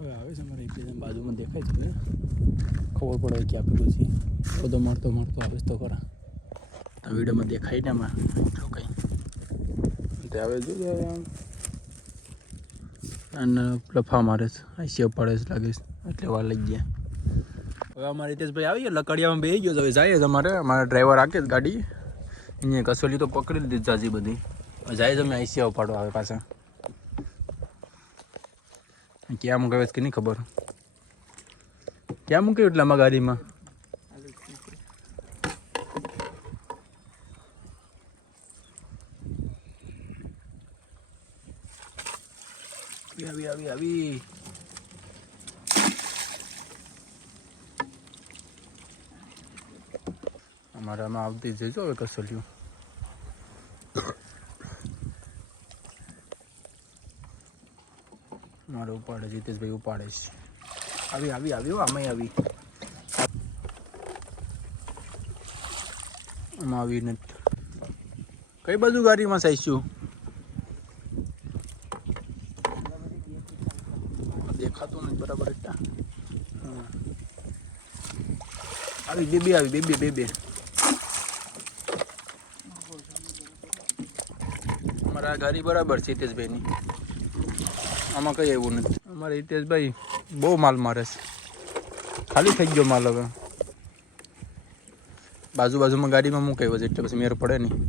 હવે આવે છે અમારે એકબીજા બાજુમાં દેખાય છે ખબર પડે કે આપણે પછી બધો મળતો આવે તો ખરા વિડીયોમાં દેખાય ને એમાં એટલું કંઈ તે હવે જોઈએ આમ અને લફા મારે છે આઈસીએફ પડે છે લાગે છે એટલે વાર લઈ ગયા. હવે અમારે હિતેશભાઈ આવીએ લકડિયામાં બેસી ગયો હવે જાય છે અમારા ડ્રાઈવર રાખે જ ગાડી અહીંયા કસોલી તો પકડી લીધી જાજી બધી જાય છે અમે આઈસીએફ પાડો આવે પાછા ક્યાં મૂકાવે છે કે નહીં ખબર ક્યાં મૂક્યું એટલે આમાં ગાડીમાં આવી અમારે આમાં આવતી જઈજો હવે કસોલ્યું મારે ઉપાડે જીતેશભાઈ ઉપાડે છે આવી આમાં આવી આમાં આવી નથી કઈ બાજુ ગાડીમાં સાઈશું દેખાતું નથી બરાબર એટલા આવી બે અમારા ગાડી બરાબર છે હિતેશભાઈની આમાં કંઈ એવું નથી અમારે હિતેશભાઈ બહુ માલ મારે છે ખાલી થઈ ગયો માલ હવે બાજુમાં ગાડીમાં મૂકાયો છે એટલે પછી મેર પડે નહીં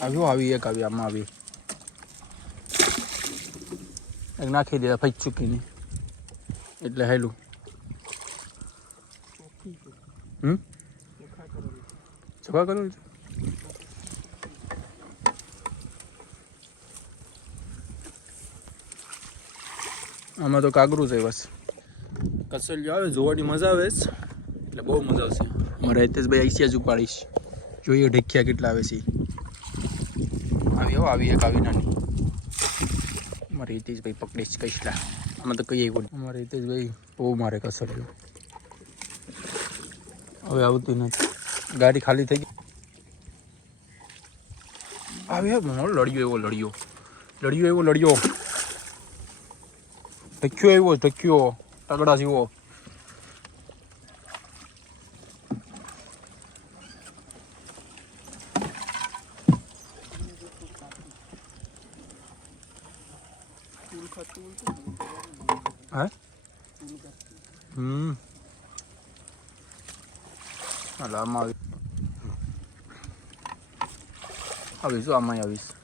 આવી આમાં આવી એક નાખી દીધા ફઈ ચૂકીને એટલે હેલું ચોખા કરવું છે આમાં તો કાગરું છે બસ કસોલિયો આવે જોવાની મજા આવે છે એટલે બહુ મજા આવશે મારે હિતેશભાઈ આઈસિયા જ ઉપાડીશ જોઈએ ઢેકિયા કેટલા આવે છે આવી એક આવી નાની અમારે હિતેશભાઈ પકડીશ કઈશલા આમાં તો કહીએ અમારે હિતેશભાઈ બહુ મારે કસોલિયો હવે આવતી નથી ગાડી ખાલી થઈ ગઈ આવે લડ્યો એવો ઢક્યો તગડા જેવો હા હાલો આમાં આવીશ આમાં આવીશ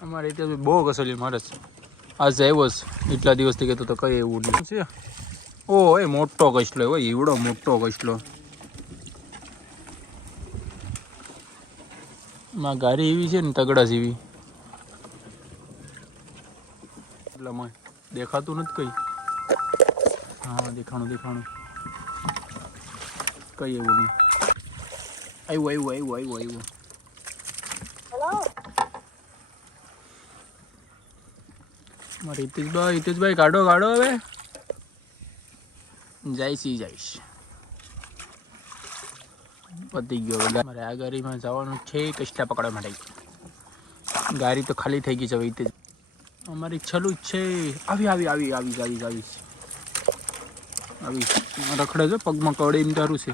અમારે ત્યાં બહુ કસોલી મારે છે આજે આવ્યો છે એટલા દિવસથી કહેતો તો કઈ એવું નહીં છે ઓ એ મોટો કસલો હોય એવડો મોટો કસલો માં ગાડી એવી છે ને તગડા જેવી એટલે દેખાતું નથી કઈ હા દેખાણું કઈ એવું નહીં આવ્યું મારે હિતેશભાઈ કાઢો હવે જઈશ પતી ગયો બધા મારે આ ગાડીમાં જવાનું છે કચલા પકડવા માટે ગાડી તો ખાલી થઈ ગઈ છે હવે હિતેશ અમારી છલું જ છે આવી રખડે છે પગમાં કવડે તારું છે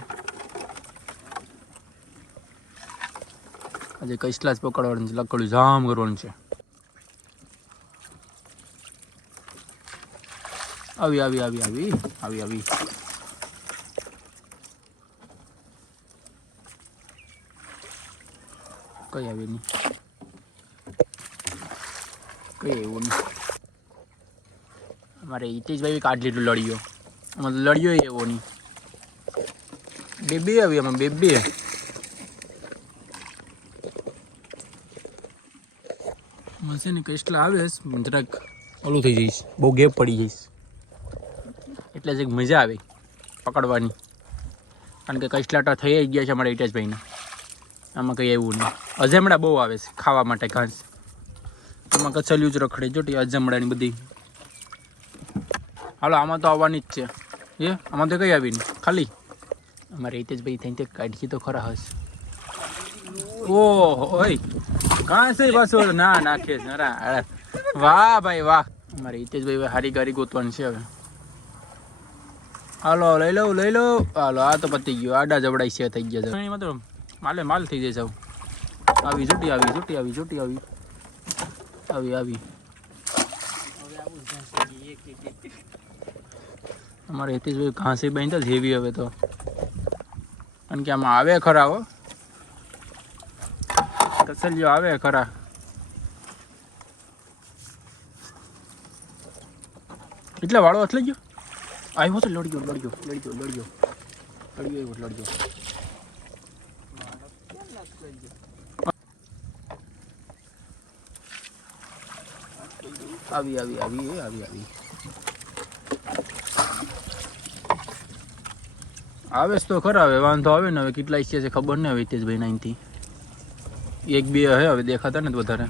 આજે કચલા જ પકડવાનું છે લકડું જામ કરવાનું છે આવી કઈ આવી નહીં કઈ એવું નહીં અમારે હિતેશભાઈ કાઢ લીધું લડ્યો અમારે લડ્યો એવો નહીં બે આવી અમે બે મળશે ને કચલા આવે જરાક ઓલું થઈ જઈશ બહુ ગેપ પડી જઈશ એટલે જ એક મજા આવે પકડવાની કારણ કે કચલાટા થઈ ગયા છે અમારા હિતેશભાઈને આમાં કંઈ એવું નહીં અજમડા બહુ આવે છે ખાવા માટે ઘાસ આમાં કચલિયું જ રખડે જોટી અજમડાની બધી હાલો આમાં તો આવવાની જ છે આમાં તો કંઈ આવી નહીં ખાલી અમારે હિતેશભાઈ થઈને કાઢીએ તો ખરા હશે ઓહો ઓય કાં છે પાછો ના નાખે છે વાહ ભાઈ વાહ. અમારે હિતેશભાઈ હારી ગારી ગોતવાની છે હવે. હાલો લઈ લો હાલો. આ તો પતી ગયો. આડા જબડાઈ છે થઈ ગયા છે મતલબ માલે માલ થઈ જાય છે. આવી જુટી આવી અમારે હિતેશભાઈ ઘાસી બાંધતા જ હેવી હવે તો, કારણ કે આમાં આવે ખરા હો કસલિયો આવે ખરા. એટલા વાળો એટલે ગયો આવ્યો તો લડ્યો આવી આવે તો ખરા. હવે વાંધો આવે ને. હવે કેટલા છે ખબર નહીં. હવે હિતેશભાઈ નાઈનથી 1-2 હે હવે દેખાતા ને વધારે.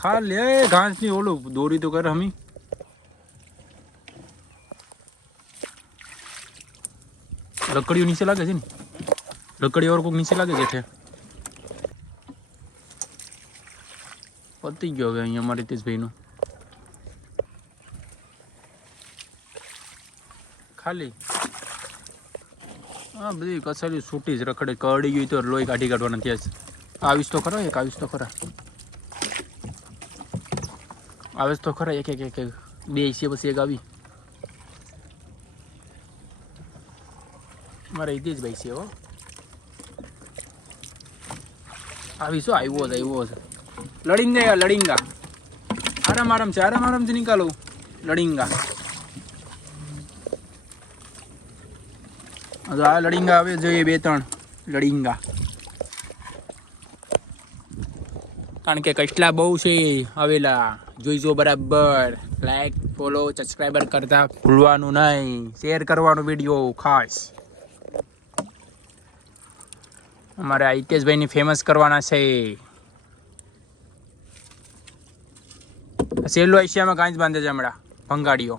ખા લે ઘાસ ની ઓલું દોરી તો કરે હમી. રકડીઓ નીચે લાગે છે ને. રકડી ઓર કોઈક નીચે લાગે છે. પતી ગયો હવે અહીંયા અમારે હિતેશભાઈ નું ખાલી. હા બધી કસાલી છૂટી જ રખડે. કરડી ગઈ તો લોહી કાઢી કાઢવાના ત્યાં જ. આવીશ તો ખરા એક આવે તો ખરા એક બે છે બસ એક આવી. મારે હિતેશભાઈ છે હો. આવીશું આવ્યો છે લડિંગા આરામથી નિકાલો લડિંગા. આ લડિંગા આવે જોઈએ 2-3 લડિંગા, કારણ કે કટલા બહુ છે આવેલા. જોઈજો બરાબર. લાઈક ફોલો સબસ્ક્રાઈબર કરતા ભૂલવાનું નહીં. શેર કરવાનો વિડીયો ખાસ. અમારે આ હિતેશભાઈની ફેમસ કરવાના છે. સેલો એશિયામાં કાંઈ જ બાંધે છે હમણાં ભંગાડીઓ.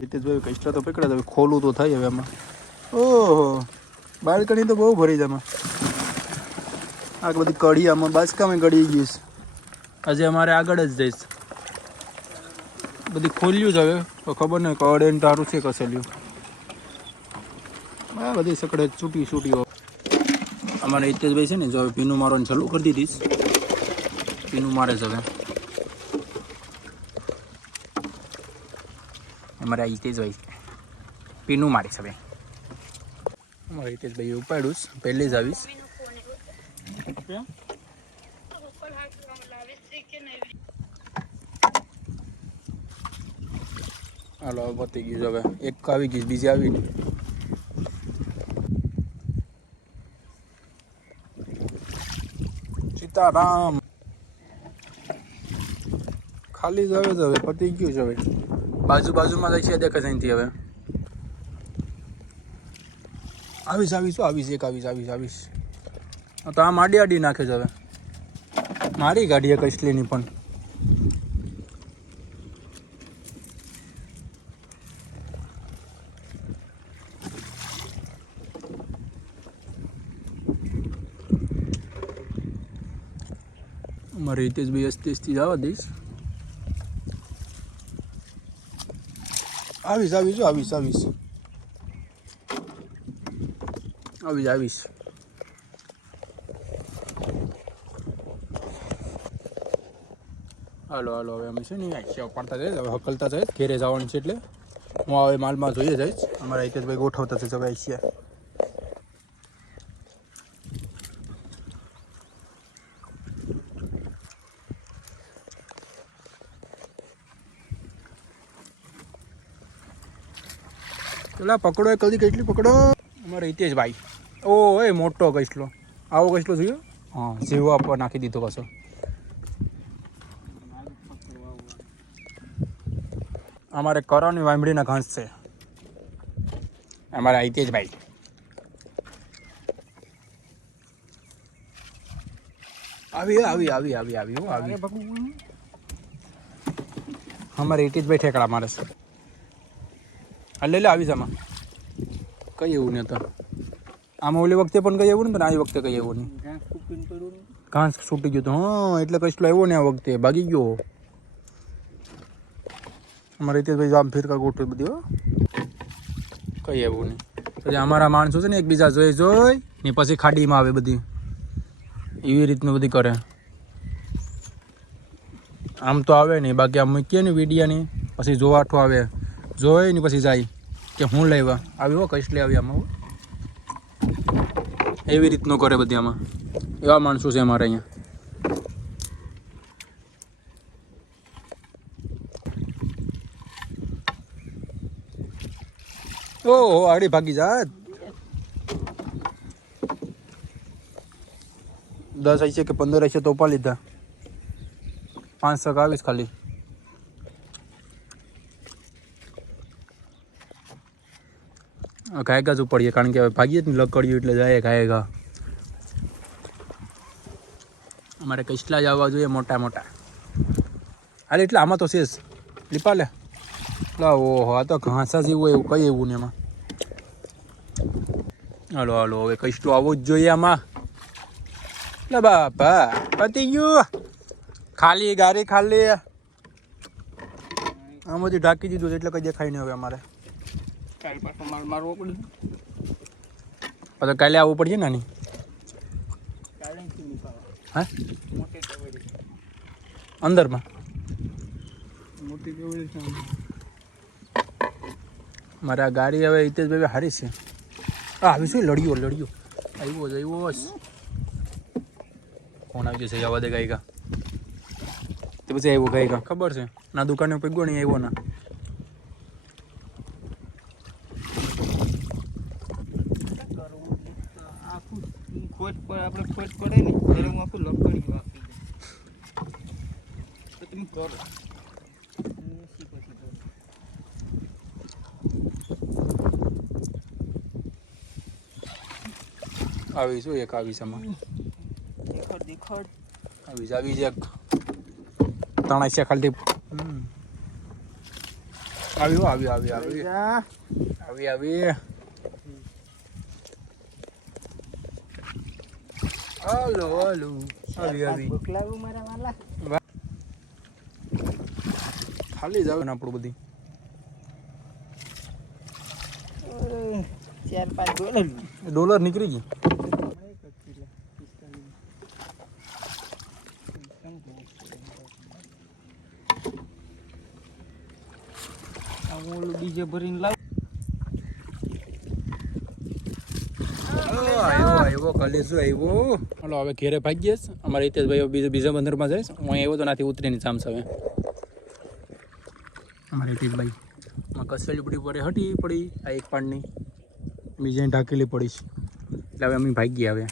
હિતેશભાઈ કષ્ટા તો પકડે હવે ખોલું તો થાય હવે આમાં. ઓહો બાળકણી તો બહુ ભરી જમાં. આ બધી કડી આમાં બાચકામાં કડી ગઈશ. આજે અમારે આગળ જ જઈશ. બધી ખોલ્યું જ હવે તો ખબર નહીં કડે ને તારું છે કસેલ્યું. આ બધી સકડે છૂટીઓ. અમારે હિતેશભાઈ છે ને જો હવે પીનું મારવાનું ચાલુ કરી દીધીશ. પીનું મારે છે હવે અમારે આ હિતેશભાઈ પીનું મારીશ હવે. અમારે હિતેશભાઈ ઉપાડું પહેલે જ આવીશ. હાલો પતી ગયું હવે. એક આવી ગઈ બીજી આવી નહીં. સીતારામ ખાલી જ આવે છે હવે. પતી ગયું છે હવે. બાજુમાં જાય છે દેખાય છે અહીંથી હવે. આવીશ એક આવીશ. તો આમ આડી નાખે છે હવે. મારી ગાડીએ કસલીની પણ અમારે હિતેશભાઈ અસ્તી જવા દઈશ. આવીશ હાલો હવે અમે છે ને પડતા જાય હવે હકલતા જાય. ઘેરે જવાનું છે એટલે હું હવે માલમાં જોઈએ જઈશ. અમારા હિતેશભાઈ ગોઠવતા છે જવાય છે. પેલા પકડો કદી કેટલી પકડો. અમારે હિતેશભાઈ ઓ એ મોટો કસલો. આવો કસલો જોયો. હા જેવો આપવા નાખી દીધો પાછો. અમારે કરોની વાંભળીના ઘાસ છે અમારા હિતેશભાઈ. આવી અમારે હિતેશભાઈ ઠેકડા મારે છે. આ લઈ લે આવીશ આમાં કઈ એવું નહીં તો આમાં ઓલી વખતે પણ કઈ એવું નહીં પણ આ વખતે કઈ એવું નહીં. ઘાસ છૂટી ગયું હતું. હા એટલે કઈ આવ્યો ને આ વખતે ભાગી ગયો. અમારે હિતેશભાઈ આમ ફિરકા ગોઠવે બધી હો કઈ એવું નહીં. પછી અમારા માણસો છે ને એકબીજા જોઈ ને પછી ખાડીમાં આવે બધી એવી રીતનું બધી કરે. આમ તો આવે નહીં બાકી આમ મૂકીએ ને વિડીયાની પછી જોવાઠો આવે જોઈ ને પછી જાય કે હું લેવા આવ્યો કઈશ લઈ આવી આમાં એવી રીતનું કરે બધી. આમાં એવા માણસો છે અમારે અહીંયા. ઓહો આડી ભાગી જાત 10 હશે કે 15 હશે તો ઉપા લીધા 5 તક આવીશ ખાલી. ખાયગા જ ઉપડીએ કારણ કે હવે ભાગીએ જ ને લકડ્યું એટલે જાય ખાયગા. અમારે કઈસલા જ આવવા જોઈએ મોટા મોટા. હાલે એટલે આમાં તો શેષ લીપા લે ઓહો આ તો ઘાસા જેવું એવું કઈ એવું ને એમાં. હાલો હાલો હવે કઈસલો આવવો જ જોઈએ આમાં. લે બાપા પતી ગયું ખાલી ગાડી ખાલી આમ બધી ઢાંકી દીધું એટલે કઈ દેખાય નહીં હવે અમારે. કાલે પાછો માલ મારવો પડે પછી કાલે આવવું પડશે નાની. હા અંદરમાં મોટી મારા ગાડી હવે હિતેશભાઈ હારી છે. આવી શું લડ્યો આવ્યો ફોન આવી જશે જવા દે ગાયકા તો પછી આવ્યો ગાયકા ખબર છે ના દુકાને પગ્યો નહીં આવ્યો ના. આપણે ખોટ પડે ને ત્યારે હું આખું લકડી આપી દઉં તો તમે કરો. આવીશું એક આવીશ આમાં દેખાડ આવીશ એક ત્રણ છે ખાલી આવી હાલો આવી ખાલી જ આવે ને આપણું બધી $4-5 નીકળી ગઈ. બીજે ભરીને લાવ આવ્યો કલેજો આવ્યો. હાલો હવે ઘેરે ભાગીએ. અમારે હિતેશભાઈ બીજા બંદરમાં જઈશ. હું આવ્યો તો નાથી ઉતરીને ચામસ હવે અમારે હિતેશભાઈ કસેલી પડી પડે હટી પડી આ એક પાડની બીજાને ઢાંકેલી પડી છે એટલે હવે અમે ભાગીએ હવે.